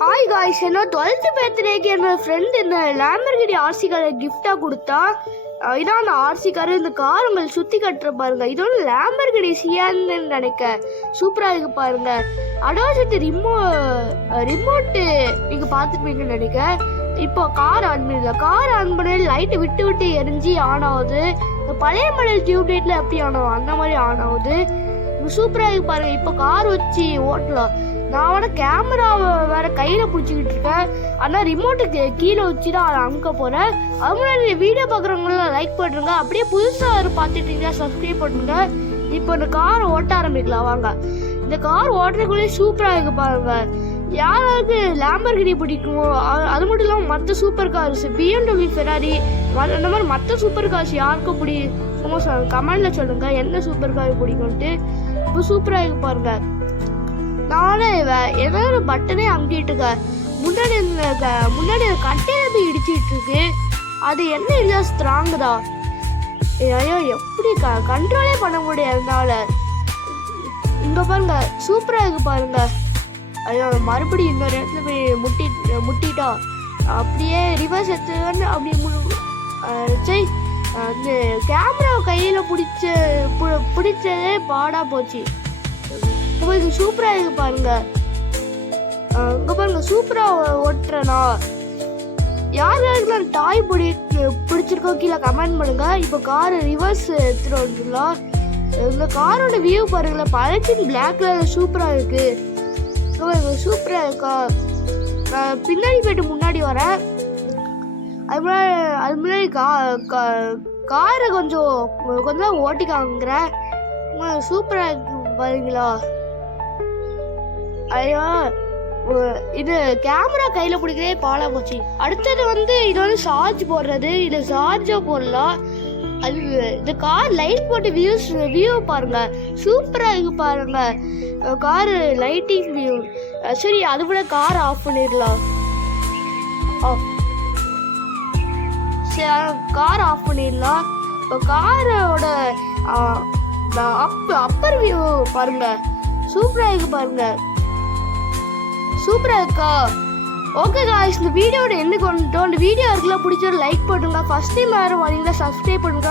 Hi guys, என்ன 12th பர்த்டேக்கு என்னோட ஃப்ரெண்ட் இந்த லேம்பர்கினி ஆர்சி காரை கிஃப்டாக கொடுத்தா. இதான் அந்த ஆர்சி கார். இந்த கார் உங்களுக்கு சுற்றி கட்டுற பாருங்க. இது வந்து லேம்பர்கினி சியான்னு நினைக்க சூப்பராக இருக்கு பாருங்க. அடோசிட்டு ரிமோட்டு நீங்கள் பார்த்துருப்பீங்கன்னு நினைக்க. இப்போ கார் ஆன் பண்ணிடல. கார் ஆன் பண்ணி லைட்டு விட்டு விட்டு எரிஞ்சு ஆன் ஆகுது. இந்த பழைய மாடல் டியூப் லைட்டில் எப்படி ஆன் ஆகும் அந்த மாதிரி ஆன் ஆகுது. சூப்பராக இருக்கு பாருங்க. இப்போ கார் வச்சு ஓட்டலாம். நான் வேணா கேமராவை வேற கையில பிடிச்சிக்கிட்டு இருக்கேன். ஆனால் ரிமோட்டுக்கு கீழே வச்சு தான் அதை அமுக்க போறேன். அவங்க வீடியோ பார்க்குறவங்களாம் லைக் பண்ணுங்க. அப்படியே புதுசாக பார்த்துட்டீங்கன்னா சப்ஸ்கிரைப் பண்ணுங்க. இப்போ இந்த காரை ஓட்ட ஆரம்பிக்கலாம் வாங்க. இந்த கார் ஓட்டுறதுக்குள்ளே சூப்பராக இருக்கு பாருங்க. யாராவது லேம்பர்கினி பிடிக்குமோ அது மட்டும் இல்லாமல் மற்ற சூப்பர் கார்ஸ் BMW ஃபெராரி அந்த மாதிரி மற்ற சூப்பர் கார்ஸ் யாருக்கும் பிடிக்குமோ கமெண்ட்ல சொல்லுங்க என்ன சூப்பர் கார் பிடிக்கும்ட்டு. இப்போ சூப்பராக இருக்கு பாருங்க. நானே ஏதாவது பட்டனே அமுக்கிட்டு இருக்கேன். முன்னாடி கட்டையில போய் இடிச்சிட்டு இருக்கு. அது என்ன இல்லையா ஸ்ட்ராங் தான். ஐயோ எப்படி கண்ட்ரோலே பண்ண முடியாதனால. இங்க பாருங்க சூப்பரா இருக்கு பாருங்க. ஐயோ மறுபடியும் இன்னொரு இடத்துல போய் முட்டிட்டா அப்படியே ரிவர்ஸ் எடுத்து அப்படியே அந்த கேமரா கையில பிடிச்சதே பாடா போச்சு. இது சூப்பரா இருக்கு பாருங்க. இங்க பாருங்க சூப்பரா ஓட்டுறனா. யாருக்கெல்லாம் டாய் பிடிச்சிருக்கோ கீழே கமெண்ட் பண்ணுங்க. இப்போ கார் ரிவர்ஸ் எடுத்துட்டு வந்துடலாம். இந்த காரோட வியூ பாருங்களேன். பழச்சின் பிளாக் கலர் சூப்பரா இருக்கு. சூப்பரா இருக்கா. பின்னாடி போயிட்டு முன்னாடி வரேன். அது முன்னாடி காரை கொஞ்சம் ஓட்டிக்காங்கிறேன். சூப்பரா இருக்கு பாருங்களா. ஐயா இது கேமரா கையில பிடிக்கிறதே பாலா போச்சு. அடுத்தது வந்து இது வந்து சார்ஜ் போடுறது. இது சார்ஜா போடலாம். அது இந்த கார் லைட் போட்டு வியூ பாருங்க. சூப்பரா இருக்கு பாருங்க. Car lighting view. சரி அது கூட கார் ஆஃப் பண்ணிடலாம். கார் ஆஃப் பண்ணிடலாம். இப்போ காரோட அப்பர் வியூ பாருங்க. சூப்பரா இருக்கு பாருங்க. சூப்பரா இருக்கா. ஓகே காய்ஸ், இந்த வீடியோட என்ன கொண்டுட்டோம். இந்த வீடியோ இருக்குல்ல பிடிச்சது லைக் பண்ணுங்க. ஃபர்ஸ்ட் டைம் யாரும் வரீங்களா சப்ஸ்கிரைப் பண்ணுங்க.